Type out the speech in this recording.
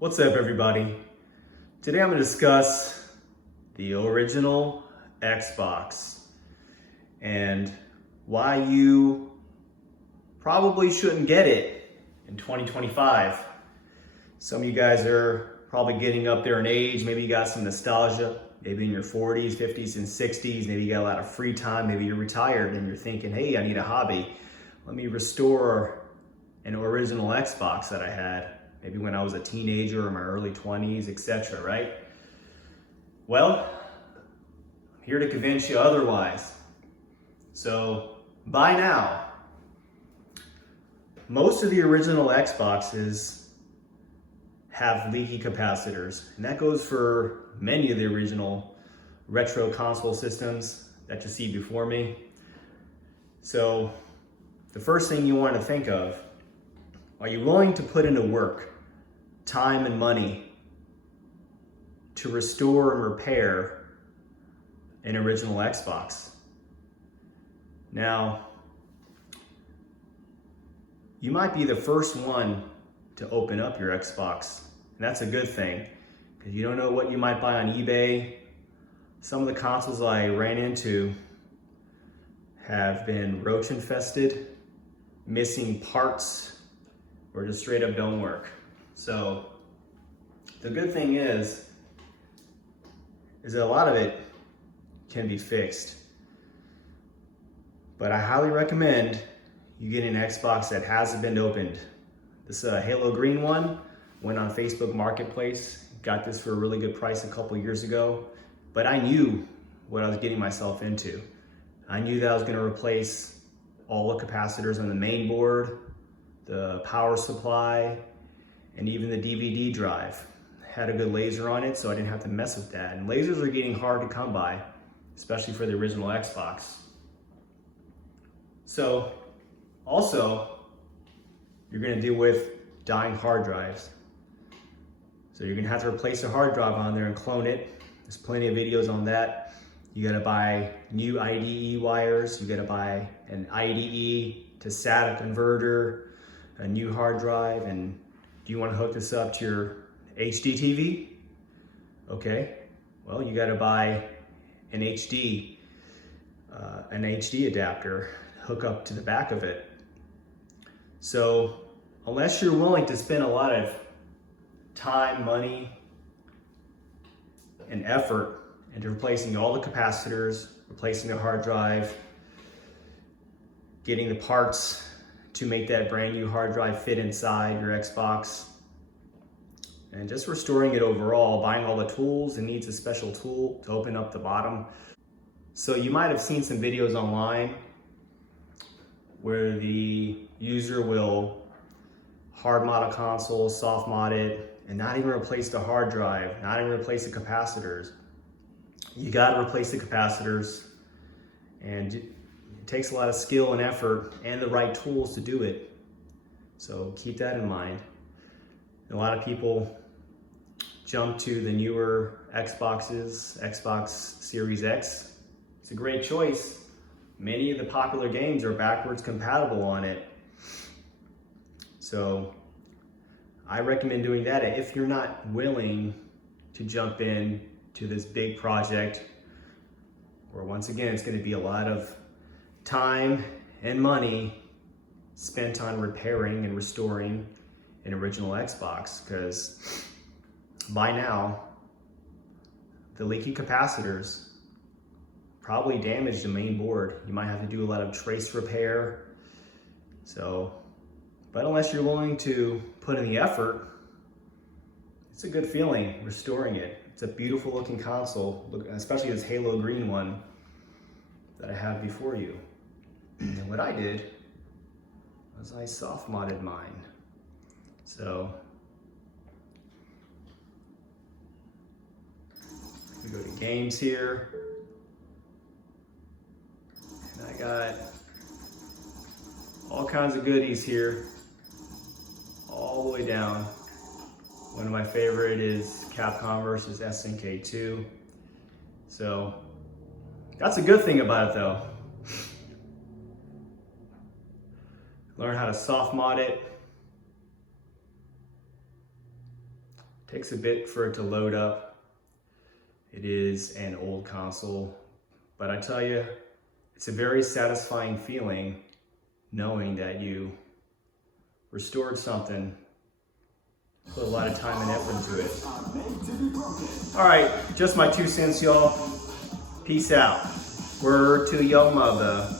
What's up, everybody? Today I'm going to discuss the original Xbox and why you probably shouldn't get it in 2025. Some of you guys are probably getting up there in age. Maybe you got some nostalgia, maybe in your 40s, 50s, and 60s. Maybe you got a lot of free time. Maybe you're retired and you're thinking, hey, I need a hobby. Let me restore an original Xbox that I had maybe when I was a teenager or my early 20s, etc., right? Well, I'm here to convince you otherwise. So, by now, most of the original Xboxes have leaky capacitors, and that goes for many of the original retro console systems that you see before me. So, the first thing you want to think of, are you willing to put into work, time and money to restore and repair an original Xbox? Now, you might be the first one to open up your Xbox, and that's a good thing, because you don't know what you might buy on eBay. Some of the consoles I ran into have been roach infested, missing parts, or just straight up don't work. So the good thing is that a lot of it can be fixed. But I highly recommend you get an Xbox that hasn't been opened. This Halo Green one went on Facebook Marketplace. Got this for a really good price a couple years ago. But I knew what I was getting myself into. I knew that I was going to replace all the capacitors on the main board, the power supply, and even the DVD drive. Had a good laser on it, so I didn't have to mess with that. And lasers are getting hard to come by, especially for the original Xbox. So, also, you're gonna deal with dying hard drives. So you're gonna have to replace the hard drive on there and clone it. There's plenty of videos on that. You gotta buy new IDE wires. You gotta buy an IDE to SATA converter, a new hard drive, and do you want to hook this up to your HD TV? Okay, well, you got to buy an HD adapter, hook up to the back of it. So unless you're willing to spend a lot of time, money, and effort into replacing all the capacitors, replacing the hard drive, getting the parts to make that brand new hard drive fit inside your Xbox, and just restoring it overall, buying all the tools. It needs a special tool to open up the bottom. So you might have seen some videos online where the user will hard mod a console, soft mod it, and not even replace the hard drive, not even replace the capacitors. You gotta replace the capacitors, and it takes a lot of skill and effort and the right tools to do it. So keep that in mind. A lot of people jump to the newer Xboxes, Xbox Series X. It's a great choice. Many of the popular games are backwards compatible on it. So I recommend doing that if you're not willing to jump in to this big project, where once again, it's going to be a lot of time and money spent on repairing and restoring an original Xbox, because by now the leaky capacitors probably damaged the main board. You might have to do a lot of trace repair. So, but unless you're willing to put in the effort, it's a good feeling restoring it. It's a beautiful looking console, especially this Halo Green one that I have before you. And what I did was I soft modded mine. So we go to games here, and I got all kinds of goodies here, all the way down. One of my favorite is Capcom versus SNK 2. So that's a good thing about it though. Learn how to soft mod it. Takes a bit for it to load up. It is an old console, but I tell you, it's a very satisfying feeling knowing that you restored something, put a lot of time and effort into it. All right, just my 2 cents, y'all. Peace out. Word to your mother.